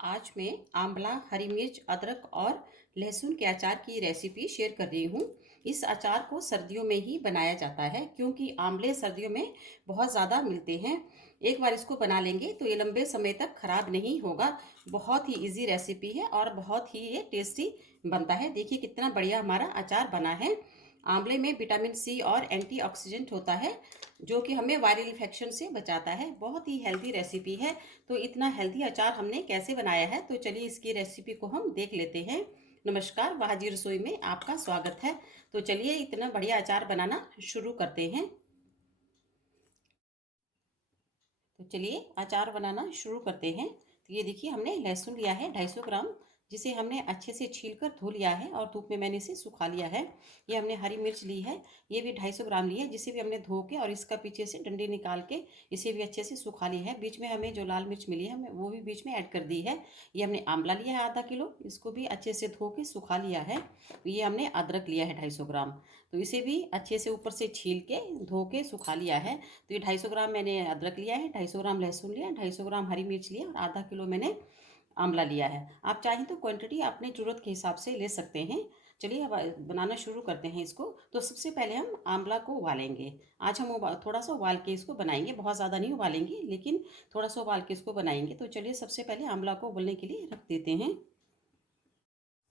आज मैं आंवला, हरी मिर्च, अदरक और लहसुन के अचार की रेसिपी शेयर कर रही हूँ। इस अचार को सर्दियों में ही बनाया जाता है क्योंकि आंवले सर्दियों में बहुत ज़्यादा मिलते हैं। एक बार इसको बना लेंगे तो ये लंबे समय तक खराब नहीं होगा। बहुत ही इजी रेसिपी है और बहुत ही ये टेस्टी बनता है। देखिए कितना बढ़िया हमारा अचार बना है। आंवले में विटामिन सी और एंटीऑक्सीडेंट होता है जो कि हमें वायरल इन्फेक्शन से बचाता है। बहुत ही हेल्दी रेसिपी है। तो इतना हेल्दी अचार हमने कैसे बनाया है, तो चलिए इसकी रेसिपी को हम देख लेते हैं। नमस्कार, वाहजी रसोई में आपका स्वागत है। तो चलिए इतना बढ़िया अचार बनाना शुरू करते हैं। तो चलिए अचार बनाना शुरू करते हैं। तो ये देखिए हमने लहसुन लिया है 250 ग्राम, जिसे हमने अच्छे से छीलकर धो लिया है और धूप में मैंने इसे सुखा लिया है। ये हमने हरी मिर्च ली है, ये भी 250 ग्राम ली है, जिसे भी हमने धो के और इसका पीछे से डंडी निकाल के इसे भी अच्छे से सुखा लिया है। बीच में हमें जो लाल मिर्च मिली है हमें वो भी बीच में ऐड कर दी है। ये हमने आंवला लिया है आधा किलो, इसको भी अच्छे से धो के सुखा लिया है। ये हमने अदरक लिया है 250 ग्राम, तो इसे भी अच्छे से ऊपर से छील के धो के सुखा लिया है। तो ये 250 ग्राम मैंने अदरक लिया है, 250 ग्राम लहसुन लिया, 250 ग्राम हरी मिर्च लिया और आधा किलो मैंने आंवला लिया है। आप चाहें तो क्वांटिटी अपनी ज़रूरत के हिसाब से ले सकते हैं। चलिए अब बनाना शुरू करते हैं इसको। तो सबसे पहले हम आंवला को उबालेंगे। आज हम थोड़ा सा उबाल के इसको बनाएंगे, बहुत ज़्यादा नहीं उबालेंगे लेकिन थोड़ा सा उबाल के इसको बनाएंगे। तो चलिए सबसे पहले आंवला को उबलने के लिए रख देते हैं।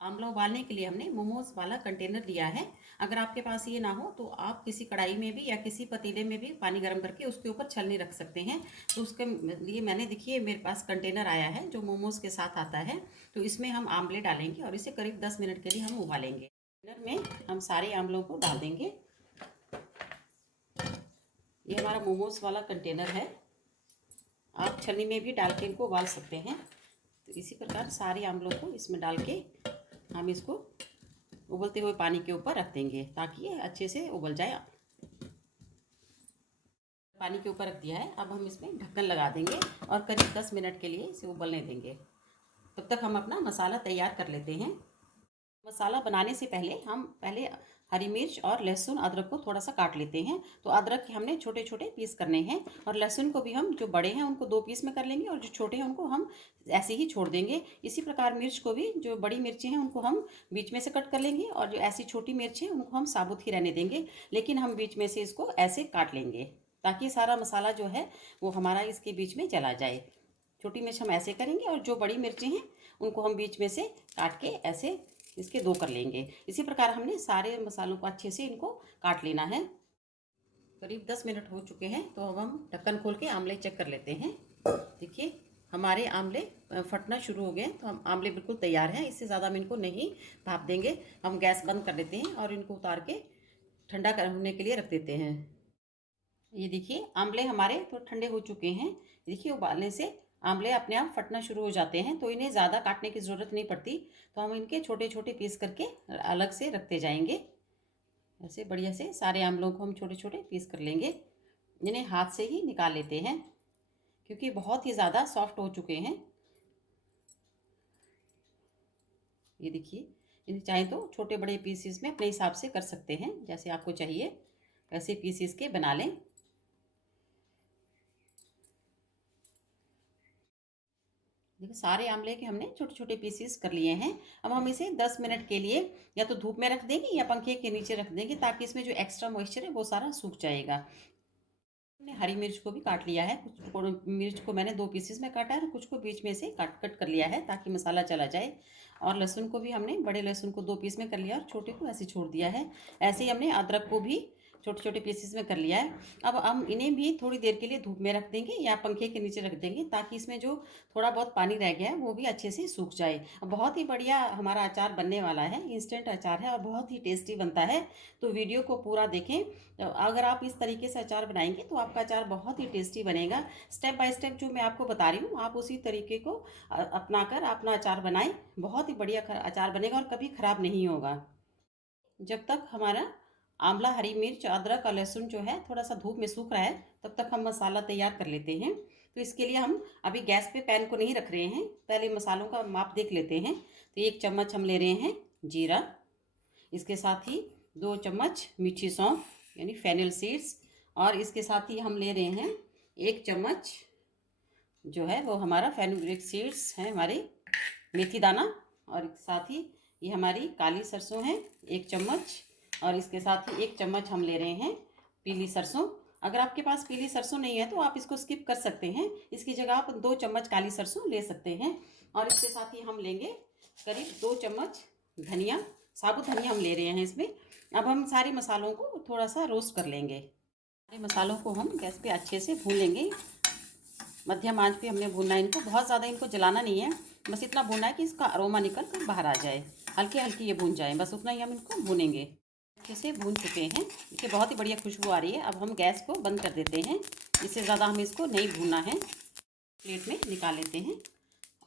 आंवला उबालने के लिए हमने मोमोज वाला कंटेनर लिया है। अगर आपके पास ये ना हो तो आप किसी कढ़ाई में भी या किसी पतीले में भी पानी गर्म करके उसके ऊपर छलनी रख सकते हैं। तो उसके लिए मैंने देखिए मेरे पास कंटेनर आया है जो मोमोज के साथ आता है। तो इसमें हम आंवले डालेंगे और इसे करीब 10 मिनट के लिए हम उबालेंगे। कंटेनर में हम सारे आंवलों को डाल देंगे। ये हमारा मोमोज वाला कंटेनर है। आप छलनी में भी डाल के इनको उबाल सकते हैं। तो इसी प्रकार सारे आंवलों को इसमें डाल के हम इसको उबलते हुए पानी के ऊपर रख देंगे ताकि ये अच्छे से उबल जाए। पानी के ऊपर रख दिया है, अब हम इसमें ढक्कन लगा देंगे और करीब 10 मिनट के लिए इसे उबलने देंगे। तब तक हम अपना मसाला तैयार कर लेते हैं। मसाला बनाने से पहले हरी मिर्च और लहसुन अदरक को थोड़ा सा काट लेते हैं। तो अदरक के हमने छोटे छोटे पीस करने हैं और लहसुन को भी हम जो बड़े हैं उनको 2 पीस में कर लेंगे और जो छोटे हैं उनको हम ऐसे ही छोड़ देंगे। इसी प्रकार मिर्च को भी जो बड़ी मिर्चें हैं उनको हम बीच में से कट कर लेंगे और जो ऐसी छोटी मिर्च हैं उनको हम साबुत ही रहने देंगे, लेकिन हम बीच में से इसको ऐसे काट लेंगे ताकि सारा मसाला जो है वो हमारा इसके बीच में चला जाए। छोटी मिर्च हम ऐसे करेंगे और जो बड़ी मिर्चें हैं उनको हम बीच में से काट के ऐसे इसके 2 कर लेंगे। इसी प्रकार हमने सारे मसालों को अच्छे से इनको काट लेना है। करीब 10 मिनट हो चुके हैं, तो अब हम ढक्कन खोल के आंवले चेक कर लेते हैं। देखिए हमारे आंवले फटना शुरू हो गए, तो हम आंवले बिल्कुल तैयार हैं। इससे ज़्यादा हम इनको नहीं भाप देंगे। हम गैस बंद कर देते हैं और इनको उतार के ठंडा होने के लिए रख देते हैं। ये देखिए आंवले हमारे तो ठंडे हो चुके हैं। देखिए उबालने से आंवले अपने आप फटना शुरू हो जाते हैं, तो इन्हें ज़्यादा काटने की ज़रूरत नहीं पड़ती। तो हम इनके छोटे छोटे पीस करके अलग से रखते जाएंगे। ऐसे बढ़िया से सारे आंवलों को हम छोटे छोटे पीस कर लेंगे। इन्हें हाथ से ही निकाल लेते हैं क्योंकि बहुत ही ज़्यादा सॉफ्ट हो चुके हैं। ये देखिए, इन्हें चाहे तो छोटे बड़े पीसीस में अपने हिसाब से कर सकते हैं, जैसे आपको चाहिए वैसे पीसीस के बना लें। देखिए सारे आंवले के हमने छोटे छोटे पीसीस कर लिए हैं। अब हम इसे 10 मिनट के लिए या तो धूप में रख देंगे या पंखे के नीचे रख देंगे ताकि इसमें जो एक्स्ट्रा मॉइस्चर है वो सारा सूख जाएगा। हमने हरी मिर्च को भी काट लिया है। कुछ मिर्च को मैंने 2 पीसेस में काटा है और कुछ को बीच में से कट कर लिया है ताकि मसाला चला जाए। और लहसुन को भी हमने बड़े लहसुन को 2 पीस में कर लिया और छोटे को ऐसे छोड़ दिया है। ऐसे ही हमने अदरक को भी छोटे छोटे पीसेस में कर लिया है। अब हम इन्हें भी थोड़ी देर के लिए धूप में रख देंगे या पंखे के नीचे रख देंगे ताकि इसमें जो थोड़ा बहुत पानी रह गया है वो भी अच्छे से सूख जाए। बहुत ही बढ़िया हमारा अचार बनने वाला है। इंस्टेंट अचार है और बहुत ही टेस्टी बनता है। तो वीडियो को पूरा देखें। तो अगर आप इस तरीके से अचार बनाएंगे तो आपका अचार बहुत ही टेस्टी बनेगा। स्टेप बाय स्टेप जो मैं आपको बता रही हूँ आप उसी तरीके को अपनाकर अपना अचार बनाएं। बहुत ही बढ़िया अचार बनेगा और कभी ख़राब नहीं होगा। जब तक हमारा आंवला, हरी मिर्च, अदरक और लहसुन जो है थोड़ा सा धूप में सूख रहा है तब तक हम मसाला तैयार कर लेते हैं। तो इसके लिए हम अभी गैस पे पैन को नहीं रख रहे हैं, पहले मसालों का माप देख लेते हैं। तो 1 चम्मच हम ले रहे हैं जीरा, इसके साथ ही 2 चम्मच मीठी सौंफ यानी फेनल सीड्स, और इसके साथ ही हम ले रहे हैं 1 चम्मच जो है वो हमारा फेनुग्रीक सीड्स हैं हमारे, मेथी दाना, और साथ ही ये हमारी काली सरसों है 1 चम्मच, और इसके साथ ही 1 चम्मच हम ले रहे हैं पीली सरसों। अगर आपके पास पीली सरसों नहीं है तो आप इसको स्किप कर सकते हैं, इसकी जगह आप 2 चम्मच काली सरसों ले सकते हैं। और इसके साथ ही हम लेंगे करीब 2 चम्मच धनिया, साबुत धनिया हम ले रहे हैं इसमें। अब हम सारे मसालों को थोड़ा सा रोस्ट कर लेंगे। सारे मसालों को हम गैस पे अच्छे से भून लेंगे। मध्यम आंच पे हमने भूनना है इनको, बहुत ज़्यादा इनको जलाना नहीं है, बस इतना भूनना है कि इसका अरोमा निकल कर बाहर आ जाए, हल्के हल्के ये भून जाए, बस उतना ही हम इनको भूनेंगे। अच्छे से भून चुके हैं, देखिए बहुत ही बढ़िया खुशबू आ रही है। अब हम गैस को बंद कर देते हैं, इससे ज़्यादा हमें इसको नहीं भूनना है। प्लेट में निकाल लेते हैं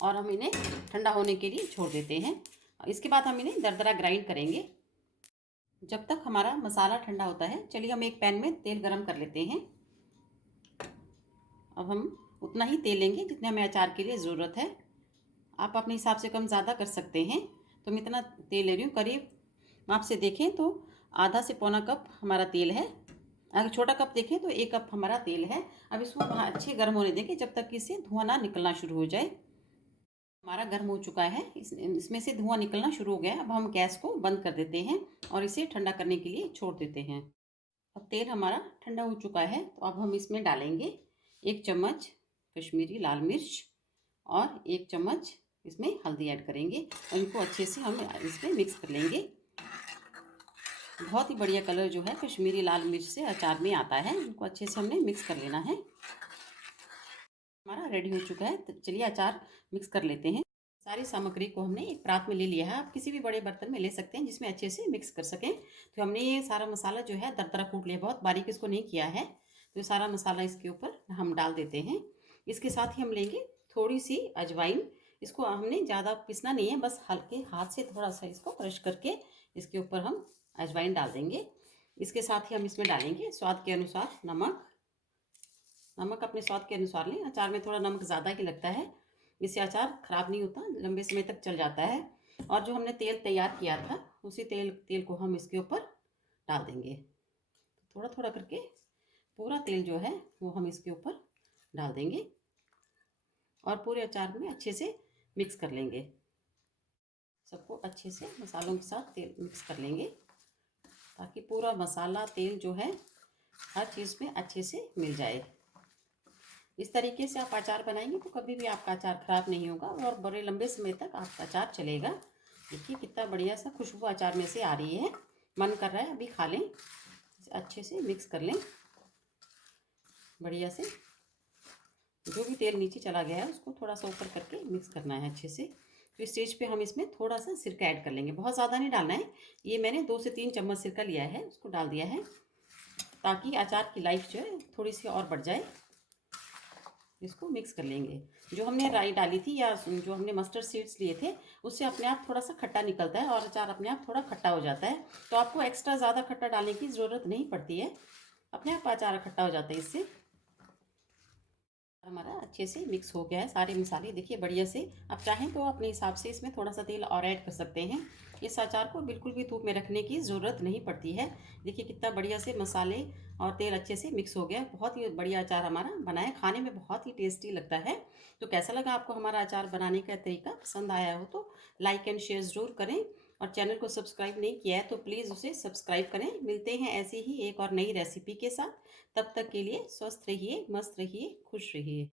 और हम इन्हें ठंडा होने के लिए छोड़ देते हैं। इसके बाद हम इन्हें दरदरा ग्राइंड करेंगे। जब तक हमारा मसाला ठंडा होता है, चलिए हम एक पैन में तेल गरम कर लेते हैं। अब हम उतना ही तेल लेंगे जितने हमें अचार के लिए ज़रूरत है। आप अपने हिसाब से कम ज़्यादा कर सकते हैं। तो मैं इतना तेल ले रही हूँ, करीब आपसे देखें तो आधा से पौना कप हमारा तेल है। अगर छोटा कप देखें तो 1 कप हमारा तेल है। अब इसको अच्छे गर्म होने देंगे जब तक कि इससे धुआं ना निकलना शुरू हो जाए। हमारा गर्म हो चुका है, इसमें से धुआं निकलना शुरू हो गया है। अब हम गैस को बंद कर देते हैं और इसे ठंडा करने के लिए छोड़ देते हैं। अब तेल हमारा ठंडा हो चुका है, तो अब हम इसमें डालेंगे 1 चम्मच कश्मीरी लाल मिर्च और 1 चम्मच इसमें हल्दी ऐड करेंगे और इनको अच्छे से हम इसमें मिक्स कर लेंगे। बहुत ही बढ़िया कलर जो है कश्मीरी लाल मिर्च से अचार में आता है, इनको अच्छे से हमने मिक्स कर लेना है। हमारा रेडी हो चुका है, तो चलिए अचार मिक्स कर लेते हैं। सारी सामग्री को हमने एक परात में ले लिया है, आप किसी भी बड़े बर्तन में ले सकते हैं जिसमें अच्छे से मिक्स कर सकें। तो हमने ये सारा मसाला जो है दरदरा कूट लिया, बहुत बारीक इसको नहीं किया है। तो सारा मसाला इसके ऊपर हम डाल देते हैं। इसके साथ ही हम लेंगे थोड़ी सी अजवाइन, इसको हमने ज़्यादा पीसना नहीं है, बस हल्के हाथ से थोड़ा सा इसको क्रश करके इसके ऊपर हम अजवाइन डाल देंगे। इसके साथ ही हम इसमें डालेंगे स्वाद के अनुसार नमक। नमक अपने स्वाद के अनुसार लें, अचार में थोड़ा नमक ज़्यादा ही लगता है, इससे अचार ख़राब नहीं होता, लंबे समय तक चल जाता है। और जो हमने तेल तैयार किया था उसी तेल को हम इसके ऊपर डाल देंगे। थोड़ा थोड़ा करके पूरा तेल जो है वो हम इसके ऊपर डाल देंगे और पूरे अचार में अच्छे से मिक्स कर लेंगे। सबको अच्छे से मसालों के साथ तेल मिक्स कर लेंगे ताकि पूरा मसाला तेल जो है हर चीज़ में अच्छे से मिल जाए। इस तरीके से आप अचार बनाएंगे तो कभी भी आपका अचार ख़राब नहीं होगा और बड़े लंबे समय तक आपका अचार चलेगा। देखिए कितना बढ़िया सा खुशबू अचार में से आ रही है, मन कर रहा है अभी खा लें। अच्छे से मिक्स कर लें बढ़िया से, जो भी तेल नीचे चला गया है उसको थोड़ा सा ऊपर करके मिक्स करना है अच्छे से। तो इस स्टेज पे हम इसमें थोड़ा सा सिरका ऐड कर लेंगे, बहुत ज़्यादा नहीं डालना है। ये मैंने 2 से 3 चम्मच सिरका लिया है, उसको डाल दिया है ताकि अचार की लाइफ जो है थोड़ी सी और बढ़ जाए। इसको मिक्स कर लेंगे। जो हमने राई डाली थी या जो हमने मस्टर्ड सीड्स लिए थे उससे अपने आप थोड़ा सा खट्टा निकलता है और अचार अपने आप थोड़ा खट्टा हो जाता है। तो आपको एक्स्ट्रा ज़्यादा खट्टा डालने की ज़रूरत नहीं पड़ती है, अपने आप अचार खट्टा हो जाता है इससे। हमारा अच्छे से मिक्स हो गया है सारे मसाले, देखिए बढ़िया से। आप चाहें तो अपने हिसाब से इसमें थोड़ा सा तेल और ऐड कर सकते हैं। इस अचार को बिल्कुल भी धूप में रखने की ज़रूरत नहीं पड़ती है। देखिए कितना बढ़िया से मसाले और तेल अच्छे से मिक्स हो गया, बहुत ही बढ़िया अचार हमारा बना है, खाने में बहुत ही टेस्टी लगता है। तो कैसा लगा आपको हमारा अचार बनाने का तरीका? पसंद आया हो तो लाइक एंड शेयर ज़रूर करें और चैनल को सब्सक्राइब नहीं किया है तो प्लीज़ उसे सब्सक्राइब करें। मिलते हैं ऐसे ही एक और नई रेसिपी के साथ, तब तक के लिए स्वस्थ रहिए, मस्त रहिए, खुश रहिए।